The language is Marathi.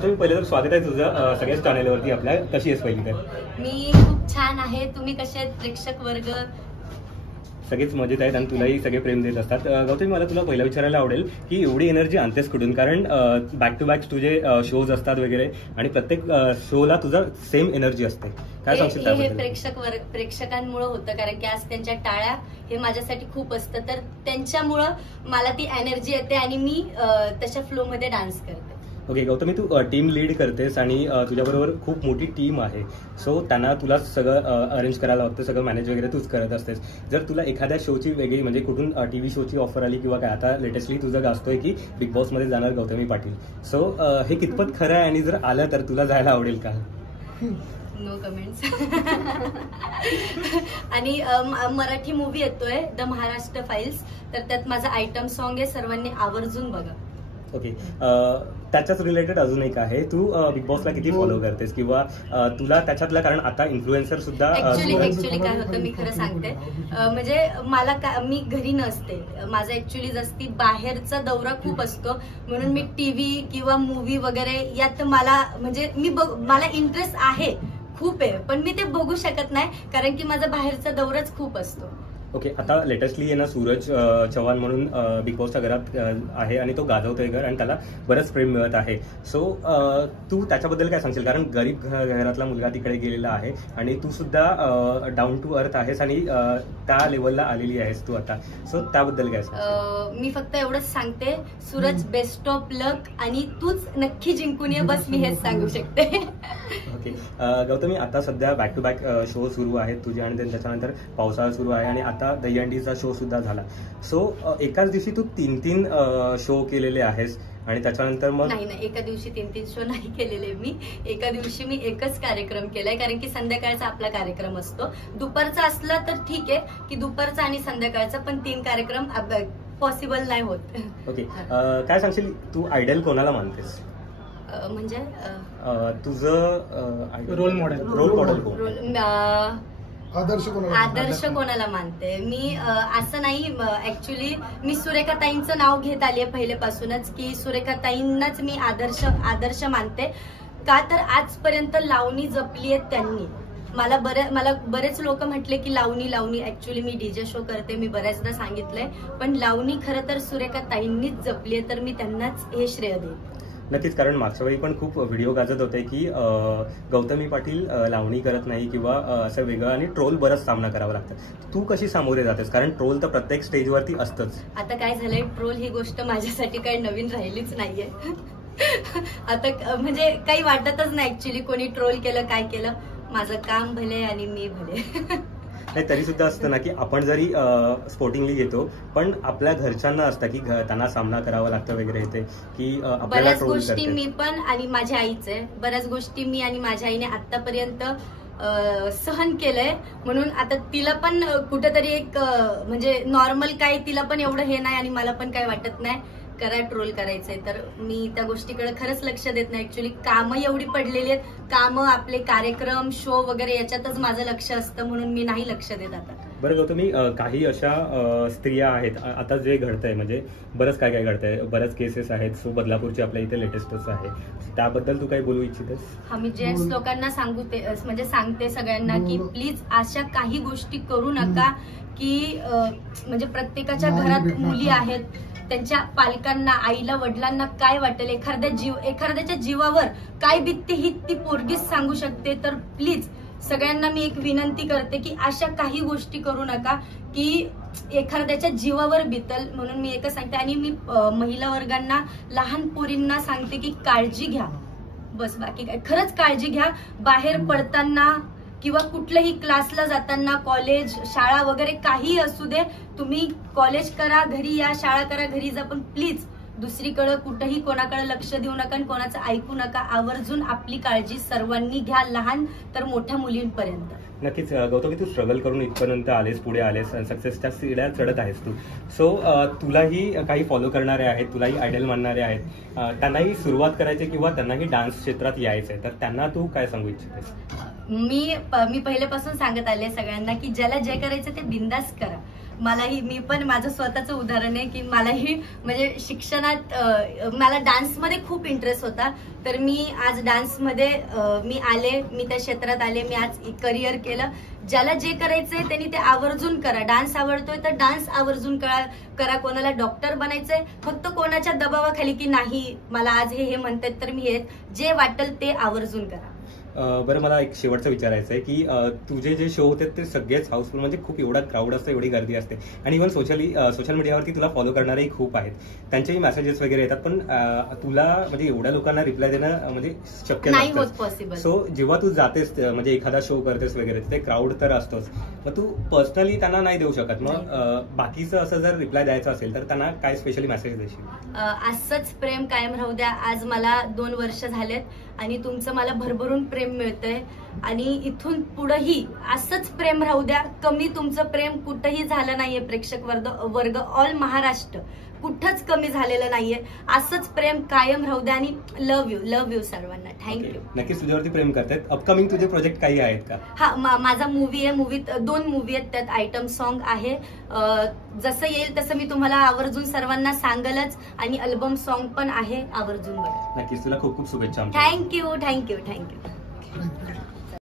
गौतमी, पहिलं तर स्वागत आहे तुझं सगळ्याच चॅनेलवरती आपल्या. कशी आहेस पहिली तर? मी खूप छान आहे. तुम्ही कसे आहेत प्रेक्षक वर्ग? सगळेच मजेत आहेत आणि तुलाही सगळे प्रेम देत असतात. गौतमी, मला तुला पहिलं विचारायला आवडेल की एवढी एनर्जी आणतेस कुठून? कारण बॅक टू बॅक तुझे शोज असतात वगैरे आणि प्रत्येक शोला तुझा सेम एनर्जी असते. काय सांगशील हे त्याबद्दल? प्रेक्षकांमुळे होतं, कारण की आज त्यांच्या टाळ्या हे माझ्यासाठी खूप असतं, तर त्यांच्यामुळं मला ती एनर्जी येते आणि मी तशा फ्लो मध्ये डान्स करते. ओके गौतमी, तू टीम लीड करतेस आणि तुझ्याबरोबर खूप मोठी टीम आहे. सो त्यांना तुला सगळं अरेंज करायला लागतं, सगळं मॅनेज वगैरे तूच करत असतेस. जर तुला एखाद्या शोची वेगळी म्हणजे कुठून टीव्ही शोची ऑफर आली किंवा काय, आता लेटेस्टली तुझं गाजतोय की बिग बॉस मध्ये जाणार गौतमी पाटील, सो हे कितपत खरं आहे आणि जर आलं तर तुला जायला आवडेल का? No comments. आणि मराठी मूवी येतोय द महाराष्ट्र फाईल्स, तर त्यात माझं आयटम सॉन्ग आहे, सर्वांनी आवर्जून बघा. ओके, त्याच्याच रिलेटेड अजून एक आहे, तू बिग बॉसला किती फॉलो करतेस किंवा तुला त्याच्यातलं, कारण आता इन्फ्लुएन्सर सुद्धा ऍक्च्युली काय होतं मी खरं सांगते, म्हणजे मला मी घरी नसते, माझा ऍक्च्युली जास्ती बाहेरचा दौरा खूप असतो, म्हणून मी टीव्ही किंवा मूवी वगैरे यात मला म्हणजे मला इंटरेस्ट आहे खूप आहे, पण मी ते बघू शकत नाही कारण की माझा बाहेरचा दौराच खूप असतो. ओके, आता लेटेस्टली आहे ना सूरज चव्हाण म्हणून बिग बॉसच्या घरात आहे आणि तो गाजवतोय घर आणि त्याला बरंच प्रेम मिळत आहे. सो तू त्याच्याबद्दल काय सांगशील? कारण गरीब घरातला मुलगा तिकडे गेलेला आहे आणि तू सुद्धा डाऊन टू अर्थ आहेस आणि त्या लेवलला आलेली आहेस तू आता. सो त्याबद्दल काय सांगशील? मी फक्त एवढंच सांगते, सूरज बेस्ट ऑफ लक आणि तूच नक्की जिंकून ये, बस मी हेच सांगू शकते. ओके गौतमी, आता सध्या बॅक टू बॅक शो सुरू आहेत तुझे आणि त्याच्यानंतर पावसाळा सुरू आहे आणि आता दहीहंडीचा शो सुद्धा झाला. सो एकाच दिवशी तू 3 शो केलेले आहेस आणि त्याच्यानंतर मग नाही, एका दिवशी 3 शो नाही केलेले मी. एका दिवशी मी एकच कार्यक्रम केलाय, कारण की संध्याकाळचा आपला कार्यक्रम असतो. दुपारचा असला तर ठीक आहे की दुपारचा आणि संध्याकाळचा, पण 3 कार्यक्रम पॉसिबल नाही होत. ओके, काय सांगशील, तू आयडल कोणाला मानतेस? म्हणजे तुझं रोल मॉडेल आदर्श कोणाला मानते मी? असं नाही, ऍक्च्युली मी सुरेखाताईंचं नाव घेत आली आहे पहिलेपासूनच, की सुरेखाताईंनाच मी आदर्श मानते. का तर आजपर्यंत लावणी जपली आहे त्यांनी. मला बरेच लोक म्हटले की लावणी ऍक्च्युली मी डीजे शो करते, मी बऱ्याचदा सांगितलंय, पण लावणी खरं तर सुरेखाताईंनीच जपली आहे, तर मी त्यांनाच हे श्रेय देईन. नक्कीच, कारण मागच्या वेळी पण खूप व्हिडिओ गाजत होते की गौतमी पाटील लावणी करत नाही किंवा असं वेगळं, आणि ट्रोल बरंच सामना करावा लागतं. तू कशी सामोरे जातेस? कारण ट्रोल तर प्रत्येक स्टेजवरती असतंच. आता काय झालंय, ट्रोल ही गोष्ट माझ्यासाठी काही नवीन राहिलीच नाहीये. आता म्हणजे काही वाटतच नाही ऍक्च्युली कोणी ट्रोल केलं काय केलं, माझं काम भले आणि मी भले. नाही, तरी सुद्धा असतं ना की आपण जरी स्पोर्टिंगली घेतो, पण आपल्या घरच्यांना असतं की त्यांना सामना करावा लागतं वगैरे, येते की बऱ्याच गोष्टी मी पण आणि माझ्या आईचे बऱ्याच गोष्टी मी आणि माझ्या आईने आतापर्यंत सहन केलंय, म्हणून आता तिला पण कुठेतरी एक म्हणजे नॉर्मल काय, तिला पण एवढं हे नाही आणि मला पण काय वाटत नाही करा ट्रोल करायचंय, तर मी त्या गोष्टीकडे खरंच लक्ष देत नाही. ऍक्च्युली कामं एवढी पडलेली आहेत, कामं आपले कार्यक्रम शो वगैरे याच्यातच माझं लक्ष असतं, म्हणून मी नाही लक्ष देत आता. बरं गौतमी, काही अशा स्त्रिया आहेत, आता जे घडतंय म्हणजे बरंच काय घडतंय, बऱ्याच केसेस आहेत. सो बदलापूरची आपल्या इथे लेटेस्टच आहे, त्याबद्दल तू काही बोलू इच्छितेस? हा, मी जेंट्स लोकांना सांगते सगळ्यांना की प्लीज अशा काही गोष्टी करू नका, की म्हणजे प्रत्येकाच्या घरात मुली आहेत, त्यांच्या पालकांना, आईला, वडिलांना काय वाटेल, एखाद्याच्या जीवावर काय बितते ही ती पोरगीच सांगू शकते. तर प्लीज सगळ्यांना मी एक विनंती करते की अशा काही गोष्टी करू नका की एखाद्याच्या जीवावर बितल, म्हणून मी एकच सांगते. आणि मी महिला वर्गांना, लहान पोरींना सांगते की काळजी घ्या, बस, बाकी काय, खरंच काळजी घ्या. बाहेर पडताना किंवा कुठल्याही क्लासला जाताना, कॉलेज, शाळा वगैरे काही असू दे, तुम्ही कॉलेज करा, घरी या, शाळा करा, घरी जा, पण प्लीज दुसरीकडे कुठेही कोणाकडे लक्ष देऊ नका आणि कोणाचं ऐकू नका. आवर्जून आपली काळजी सर्वांनी घ्या, लहान तर मोठ्या मुलींपर्यंत. नक्कीच गौतमी, तू स्ट्रगल करून इथपर्यंत आलेस, पुढे आलेस, सक्सेसच्या सीड्या चढत आहेस तू. सो तुलाही काही फॉलो करणारे आहेत, तुलाही आयडल मानणारे आहेत, त्यांनाही सुरुवात करायची किंवा त्यांनाही डान्स क्षेत्रात यायचंय, तर त्यांना तू काय सांगू इच्छितेस? मी पहिल्यापासून सांगत आले सगळ्यांना की ज्याला जे करायचं ते बिंदास करा. मलाही, मी पण माझं स्वतःचं उदाहरण आहे की मलाही म्हणजे शिक्षणात मला डान्समध्ये खूप इंटरेस्ट होता, तर मी आज डान्समध्ये मी आले, मी त्या क्षेत्रात आले, मी आज करिअर केलं. ज्याला जे करायचंय त्यांनी ते आवर्जून करा. डान्स आवडतोय तर डान्स आवर्जून करा. कोणाला डॉक्टर बनायचंय, फक्त कोणाच्या दबावाखाली की नाही मला आज हे म्हणतात तर मी हे, जे वाटेल ते आवर्जून करा. बरं, मला एक शेवटचं विचारायचं आहे की तुझे जे शो होते ते सगळेच हाऊसफुल, म्हणजे खूप एवढा क्राऊड असतं, एवढी गर्दी असते, आणि इव्हन सोशल मीडियावरती तुला फॉलो करणारेही खूप आहेत, त्यांचेही मेसेजेस वगैरे येतात, पण तुला म्हणजे एवढ्या लोकांना रिप्लाय देणं म्हणजे शक्य नाही होत पॉसिबल. सो जेव्हा तू जातेस म्हणजे एखादा शो करतेस वगैरे, ते क्राऊड तर असतोच, मग तू पर्सनली त्यांना नाही देऊ शकत, मग बाकीचं असं जर रिप्लाय द्यायचं असेल तर त्यांना काय स्पेशली मेसेज देशील? असंच प्रेम कायम राहू द्या. आज मला 2 वर्ष झालेत आणि तुमचं मला भरभरून प्रेम मिळतंय आणि इथून पुढेही असंच प्रेम राहू द्या. कमी तुमचं प्रेम कुठंही झालं नाहीये. प्रेक्षक वर्ग ऑल महाराष्ट्र कुठंच कमी झालेलं नाहीये. असंच प्रेम कायम राहू द्या आणि लव्ह यू सर्वांना. थँक्यू. नक्कीच तुझ्यावरती प्रेम करतात. अपकमिंग तुझे प्रोजेक्ट काही आहेत का? हा, माझा मूवी आहे. मूवीत 2 मूवी आहेत, त्यात आयटम सॉन्ग आहे. जसं येईल तसं मी तुम्हाला आवर्जून सर्वांना सांगलच, आणि अल्बम सॉन्ग पण आहे, आवर्जून बघा. नक्कीच. तुला खूप खूप शुभेच्छा. थँक्यू.